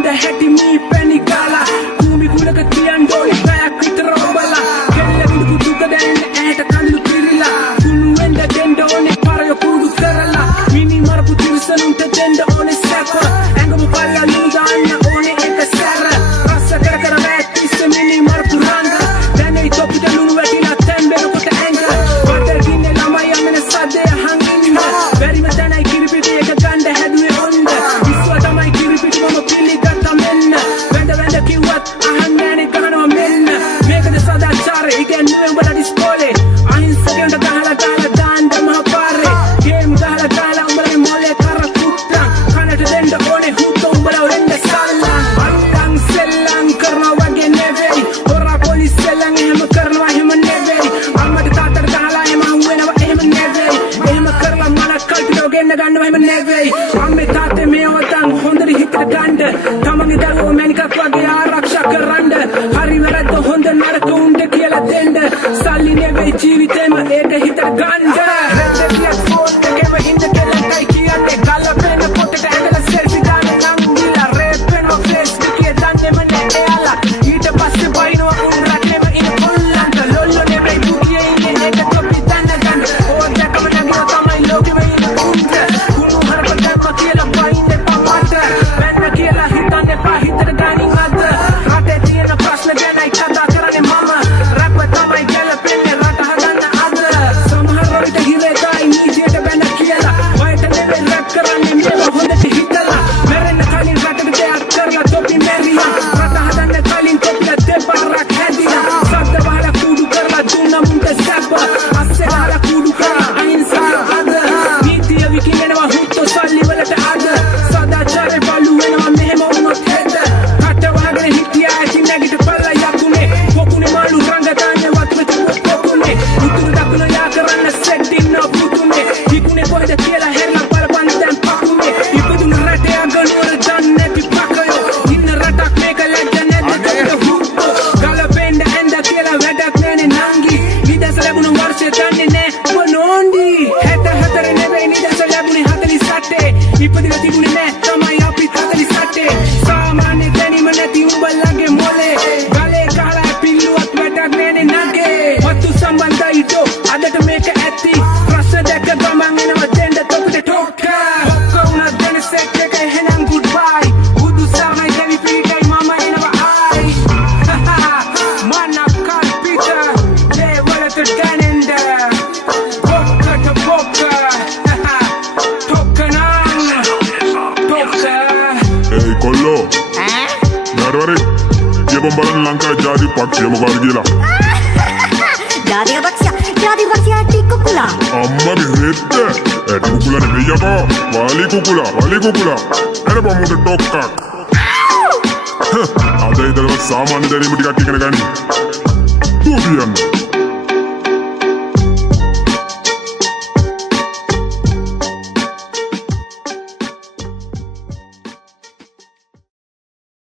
හොඳ හැටි මී පැණි කාලා කුමි කුලක තියන් ඩෝලි පැයක් විතර ඔබලා කෙල්ල විදුකු දුක දැනෙන්න ඇහැට කඳුළු පිරිලා කුණු වෙන්න දෙන්න ඕනේ පරය කුඩු කරලා මිනි මරපු තිරසනුන්ට දෙන්න ඕනේ සැප ඇඟම පල්ලා ලුණු දාන්න ඕනේ එක සැර රස කර කර වැටිස්ස මිනි මරපු රංග දැනේ තොපිට ලුණු වැටිලා තැම්බෙනකොට ඇඟ වටේ දින්නේ ළමයි යමන සද්දේ හංගින්න බැරිම තැනයි කිරිපිටි එක ගන්න හැදුවේ ඔන්න විශ්ව තමයි කිරිපිටි මම පිළිගත්තා මෙන්න වැඳ වැඳ කිව්වත් අහන්නේ නේ කනවා මෙන්න මේකද සදාචාරය ඉගෙනුවේ උඹලා ඉස්කෝලේ අහිංසකයන්ට ගහලා ගහලා දාන්න මහ පාරේ ගේම් ගහලා ගහලා උඹලගේ මොලේ කර කුට්ටා කනට දෙන්න ඕනේ හුත් උඹලා වෙන්න සල්ලා අන්තං සෙල්ලම් කරනවා වගේ නෙවෙයි හොරා පොලිස් සෙල්ලම් එහෙම කරනවා එහෙම නෙවෙයි අම්මට තාත්තට ගහලා එහෙම හුවෙනවා එහෙම නෙවෙයි එහෙම කරලා මලක් කල්පිතව ගෙන්න ගන්නවා එහෙම නෙවෙයි අම්මේ තාත්තේ මේව තන් හොඳට හිතට ගන්න තමන්ගේ දරුවෝ මැනිකක් වගේ ආරක්ෂා කරන්න හරි වැරද්ද හොඳ නරක උන්ට කියලා දෙන්න සල්ලි නෙවෙයි ජීවිතේම ඒක හිතට ගන්න රෙද්දෙක් ෆෝන් එකේම ඉන්න කෙල්ලන්ටයි කියන්නේ ගලපෙන පොටට ඇඟල සෙල්ෆි ගන්න නම් දීලා රේප් වෙනවා ෆේස්බුක් එකේ දන්නේම නෑ එයාලා ඊට පස්සේ බයිනවා උන් රටේම ඉන්න කොල්ලන්ට ලොල්ලෝ නෙවෙයි දුකියේ ඉන්නේ ඒක තොපි දන්න ගන්න ඕක දැකම නැගිනවා තමයි ලෝකෙම ඉන්න උන්ට කුණු හරප දැම්ම කියලා බයින්නේ පමට වෙන්න කියලා හිතන්නේ පා හිතට ගනින් අද රටේ තියෙන ප්‍රශ්න ගැනයි කතා කරන්නේ මම රැප් තමයි ගැලපෙන්නේ රට හදන්න අද සමහර විට හිරේකයි නීතියට බැන කියලා වයට නෙවෙයි රැප් කරන්නේ මේව හොඳට හිතලා මැරෙන්න කලින් රටට දෙයක් කරලා තොපි මැරියා රට හදන්න කලින් තොපිලා දෙපාරක් හැදිලා සද්ද වහලා කුඩු කරලා දුන්නා මුන්ට සැප අස්සේ ගහලා කුඩු කරා අහිංසක අද නීතිය විකිනෙනවා හුත්තෝ සල්ලි වලට අද සදාචාරය බලු වෙනවා මෙහෙම වුණොත් හෙට කට වහගෙන හිටියා ඇති නැගිට පල්ලා යකුනේ පොකුනේ මාළු රංග දාන්නේ වතුර තිබ්බ පොකුනේ උතුරු දකුණ යා කරන්න සෙට්ටින්න පුතුනේ ඉක්ුනේ කොහෙද කියලා හෙරලා බලපන් දැන් පකුනේ ඉපදුන රටේ අගනුවර දන්නේ නැති පකයෝ ඉන්න රටක් මේක ලැජ්ජ නැද්ද දෙන්න හුත්තෝ ගලපෙන්න ඇඳ කියලා වැඩක් නෑනේ නංගි නිදස ලැබුණු වර්ෂය දන්නේ නෑ ඔබ නෝන්ඩි 64 නෙවෙයි නිදස ලැබුණේ 48 ඉපදිලා තිබුණේ නෑ තමයි අපිත් 48 සාමාන්‍ය දැනීම නැති උඹලගේ මොලේ ගලේ කහලා පිල්ලුවක් වැඩක් නෑනේ නගේ වත්තු සම්බන්ධයිටෝ අදට මේක ඇති ප්‍රශ්න දැක ගමන් එනවා දෙන්න තොපිට ටොක්කා ඔක්කොම දෙන සෙට් එක එහෙනම් goodbye බුදු සරණයි දෙවි පිටයි මම එනවා ආයි මන කල්පිත ඒ වලට දැනෙන්ද පොක්කට පොක්ක Hey Kollo Narwari Ye bombaran Lanka jadi pakya mogar gila Jadi paksa tikukula Amma ge hette tikukula ne meya ba wali kukula ena ba mude tokka Ada idara samanya deni mutika tikana gani Tudiyan